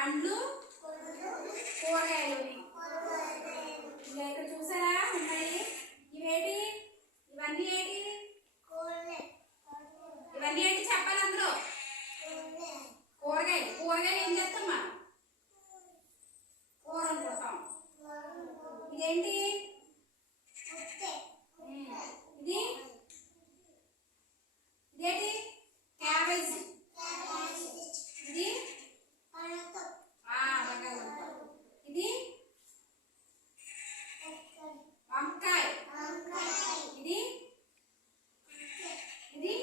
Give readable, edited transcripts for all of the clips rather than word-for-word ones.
పండ్లు కూరగాయలు. ఇంకా ఇక్కడ చూసారా ఉన్నాయి. ఇవేటి? ఇవన్నీ ఏంటి? ఇవన్నీ ఏంటి చెప్పాలి అందులో? కూరగాయలు. కూరగాయలు ఏం చేస్తాం మనం? కూర వండుకుంటాం. ఇదేంటి? ఇది ఇదేంటి? క్యాబేజీ. ఇది బంగాళదుంప. ఇది వంకాయ. ఇది ఇది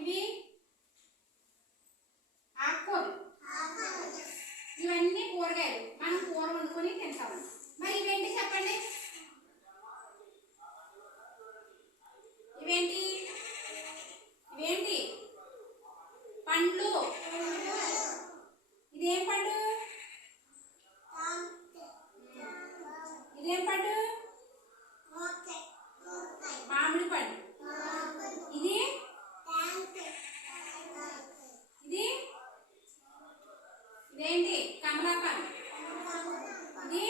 ఇవి ఆకుకూరలు. ఇవన్నీ కూరగాయలు. మనం కూర వండుకొని తింటాము. మరి ఇవేంటి చెప్పండి? ఇవేంటి? ఇవేంటి? పండ్లు. ఇదేం పండు? ఇదేం పండు? మామిడి పండు. ఇది ఇది ఇదేంటి? కమలాకాండ. ఇది